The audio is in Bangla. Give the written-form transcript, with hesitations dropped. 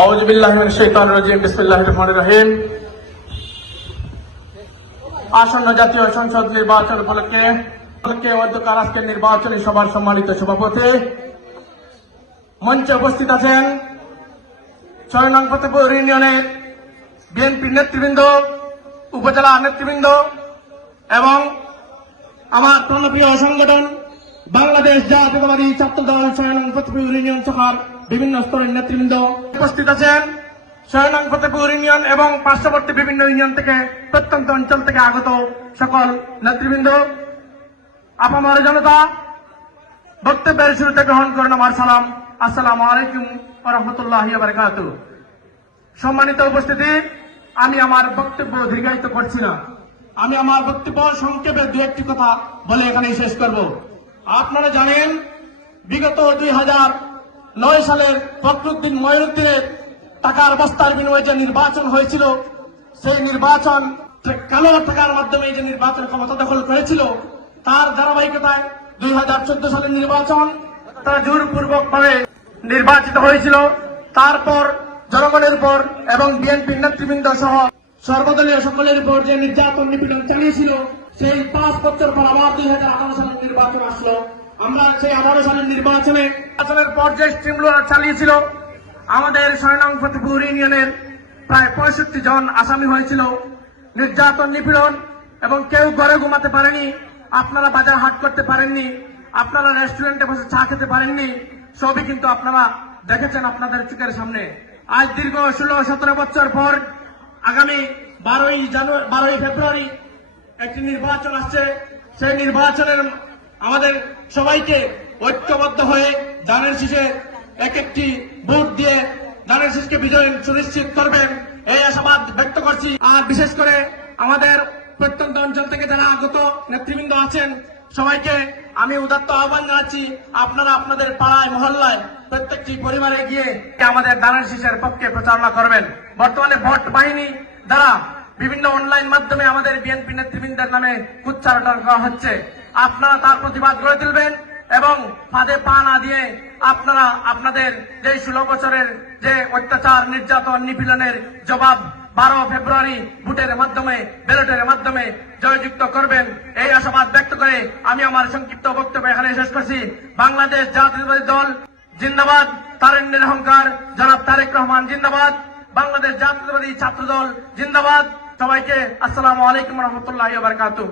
আউযু বিল্লাহি মিনাশ শাইতানির রাজিম। বিসমিল্লাহির রহমানির রহিম। আসন্ন জাতীয় সংসদ নির্বাচন উপলক্ষে অধ্যক্ষের আজকের নির্বাচনী সভার সম্মানিত সভাপতি, মঞ্চে উপস্থিত আছেন ৬ নং ফতেপুর ইউনিয়নের বিএনপি নেতৃবৃন্দ, উপজেলা নেতৃবৃন্দ এবং আমার প্রাণপ্রিয় সংগঠন বাংলাদেশ জাতীয়তাবাদী ছাত্রদল ৬ নং ফতেপুর ইউনিয়ন শাখার বিভিন্ন স্তরের নেতৃবৃন্দ উপস্থিত আছেন। ৬ নং ফতেপুর ইউনিয়ন এবং পার্শ্ববর্তী বিভিন্ন ইউনিয়ন থেকে, প্রত্যন্ত অঞ্চল থেকে আগত সকল নেতৃবৃন্দ, আপামর জনতা, বক্তব্যের শুরুতে গ্রহণ করুন আমার সালাম। আসসালামু আলাইকুম ওয়া রাহমাতুল্লাহি ওয়া বারাকাতুহু। সম্মানিত উপস্থিতি, আমি আমার বক্তব্য দীর্ঘায়িত করছি না। আমি আমার বক্তব্য সংক্ষেপে দু একটি কথা বলে এখানেই শেষ করব। আপনারা জানেন, বিগত 2009 সালের ফখরুদ্দিন মঈনুদ্দিনের টাকার বস্তার বিনিময়ে যে নির্বাচন হয়েছিল, সেই নির্বাচন কালো টাকার মাধ্যমে যে নির্বাচন ক্ষমতা দখল করেছিল, তার ধারাবাহিকতায় 2014 সালের নির্বাচন তারা জোরপূর্বক ভাবে নির্বাচিত হয়েছিল। তারপর জনগণের উপর এবং বিএনপির নেতৃবৃন্দ সহ সর্বদলীয় সকলের উপর যে নির্যাতন নিপীড়ন চালিয়েছিল, সেই 5 বছর পর আবার 2018 সালের নির্বাচন আসলো। আমরা সেই 18 সালের নির্বাচনের পর যে স্ট্রিমরোলার চালিয়েছিল, আমাদের ৬ নং ফতেপুর ইউনিয়নের প্রায় 65 জন আসামি হয়েছিল। নির্যাতন নিপীড়ন, এবং কেউ ঘরে ঘুমাতে পারেনি, আপনারা বাজার হাট করতে পারেননি, আপনারা রেস্টুরেন্টে বসে চা খেতে পারেননি। সবই কিন্তু আপনারা দেখেছেন আপনাদের চোখের সামনে। আজ দীর্ঘ 16-17 বছর পর আগামী 12ই ফেব্রুয়ারি একটি নির্বাচন আসছে। সেই নির্বাচনের আমাদের সবাইকে ঐক্যবদ্ধ হয়ে ধানের শীষে একটি ভোট দিয়ে ধানের শীষকে বিজয় সুনিশ্চিত করবেন, এই আশাবাদ ব্যক্ত করছি। আর বিশেষ করে আমাদের প্রত্যন্ত অঞ্চল থেকে যারা আগত নেতৃবৃন্দ আছেন, সবাইকে আমি উদাত্ত আহ্বান জানাচ্ছি, আপনারা আপনাদের পাড়ায় মহল্লায় প্রত্যেকটি পরিবারে গিয়ে আমাদের ধানের শীষের পক্ষে প্রচারণা করবেন। বর্তমানে ভোট বাহিনী দ্বারা বিভিন্ন অনলাইন মাধ্যমে আমাদের বিএনপি নেতৃবৃন্দের নামে কুচ্চারণ করা হচ্ছে। আপনারা তার প্রতিবাদ গড়ে তুলবেন এবং ফাঁদে পা না দিয়ে আপনারা আপনাদের যে 16 বছরের যে অত্যাচার, নির্যাতন, নিপীড়নের জবাব 12 ফেব্রুয়ারি ভোটের মাধ্যমে, ব্যালটের মাধ্যমে জয়যুক্ত করবেন, এই আশাবাদ ব্যক্ত করে আমি আমার সংক্ষিপ্ত বক্তব্য এখানে শেষ করছি। বাংলাদেশ জাতীয়তাবাদী দল জিন্দাবাদ, তারুণ্যের অহংকার জনাব তারেক রহমান জিন্দাবাদ, বাংলাদেশ জাতীয়তাবাদী ছাত্রদল জিন্দাবাদ। সবাইকে আসসালামু আলাইকুম ওয়া রাহমাতুল্লাহি ওয়া বারাকাতুহু।